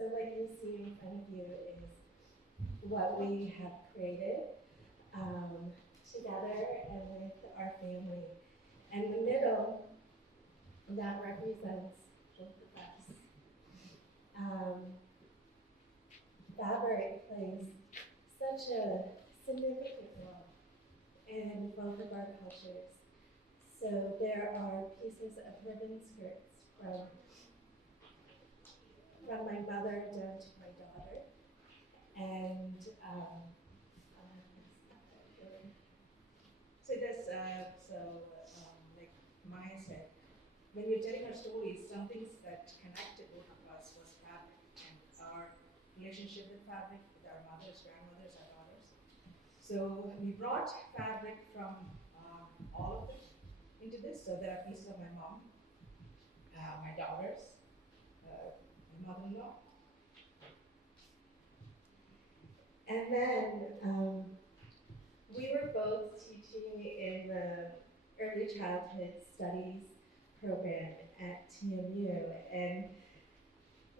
So what you see in front of you is what we have created together and with our family. And the middle, that represents both of us. Fabric plays such a significant role in both of our cultures. So there are pieces of ribbon skirts from my mother down to my daughter. And so this, like Maya said, when we were telling our stories, some things that connected both of us was fabric and our relationship with fabric, with our mothers, grandmothers, our daughters. So we brought fabric from all of it into this. So there are pieces of my mom, my daughters, my mother-in-law. And then we were both teaching in the early childhood studies program at TMU, and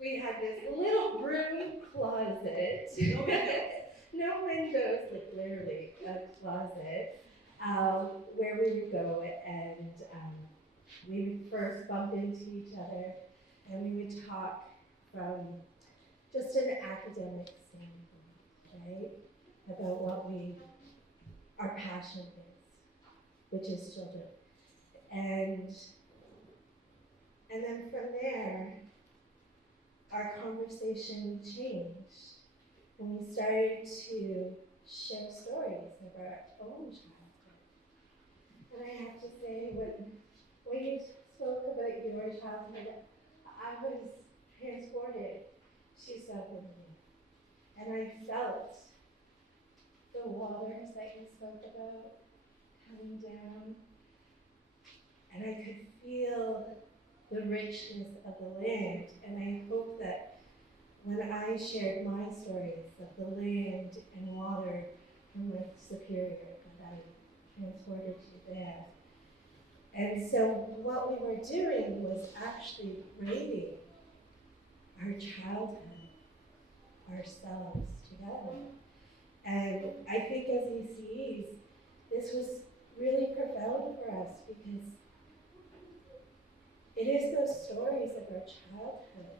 we had this little broom closet. No windows, like literally a closet, where we would go and we would first bump into each other and we would talk from just an academic standpoint, right? About what our passion is, which is children. And then from there, our conversation changed. And we started to share stories of our own childhood. And I have to say, when you spoke about your childhood, I was transported to Southern India. And I felt the waters that you spoke about coming down. And I could feel the richness of the land. And I hope that when I shared my stories of the land and water from Lake Superior, that I transported you there. And so what we were doing was actually braiding our childhood, ourselves together. And I think as ECEs, this was really profound for us because it is those stories of our childhood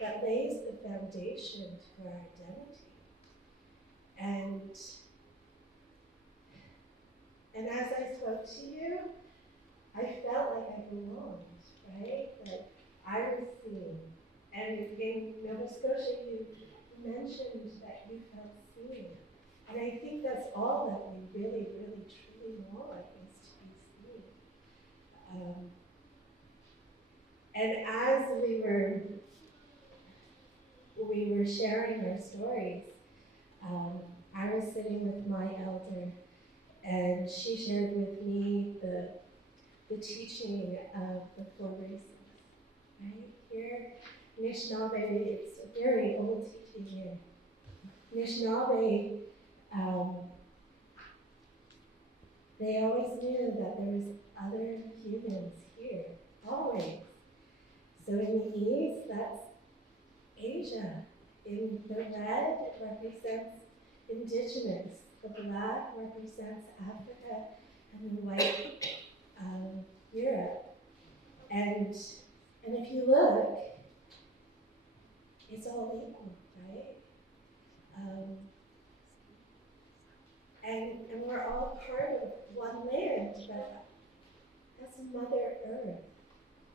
that lays the foundation to our identity. And as I spoke to you, I felt like I belonged, right? Like I was seen. And in Nova Scotia, you mentioned that you felt seen. And I think that's all that we really, really, truly want is to be seen. And as we were sharing our stories, I was sitting with my elder, and she shared with me the teaching of the four races. Right here, Anishinaabe, it's a very old teaching here. Anishinaabe, they always knew that there was other humans here, always. So in the east, that's Asia. In the red, it represents Indigenous. The black represents Africa, and the white, Europe. And if you look, it's all equal, right? And we're all part of one land, but that's Mother Earth.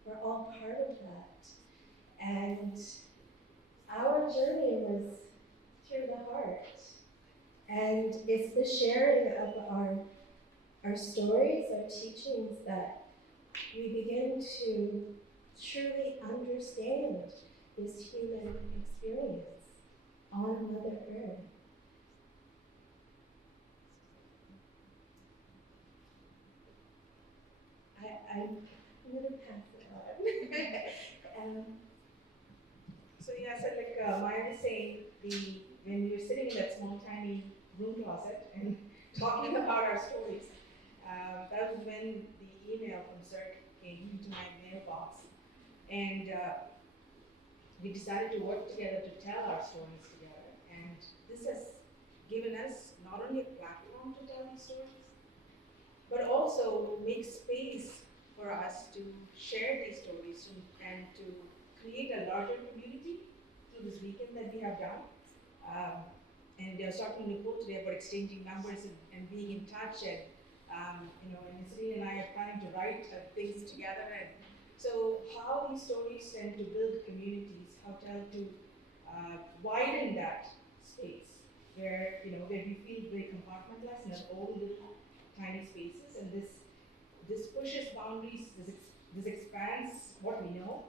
We're all part of that. And our journey was through the heart. And it's the sharing of our stories, our teachings, that we begin to truly understand this human experience on Mother Earth. I'm going to pass it on. So yeah, so like Maya was saying, when we were sitting in that small tiny room closet and talking about our stories, that was when the email from CERC came into my mailbox. And we decided to work together to tell our stories together. And this has given us not only a platform to tell these stories, but also make space for us to share these stories and to create a larger community through this weekend that we have done. And I was talking to Nicole today about exchanging numbers and being in touch, and and Nidhi and I are planning to write things together. And so, how these stories tend to build communities, how to widen that space where where we feel very compartmentalized in our own little tiny spaces, and this pushes boundaries. This expands what we know,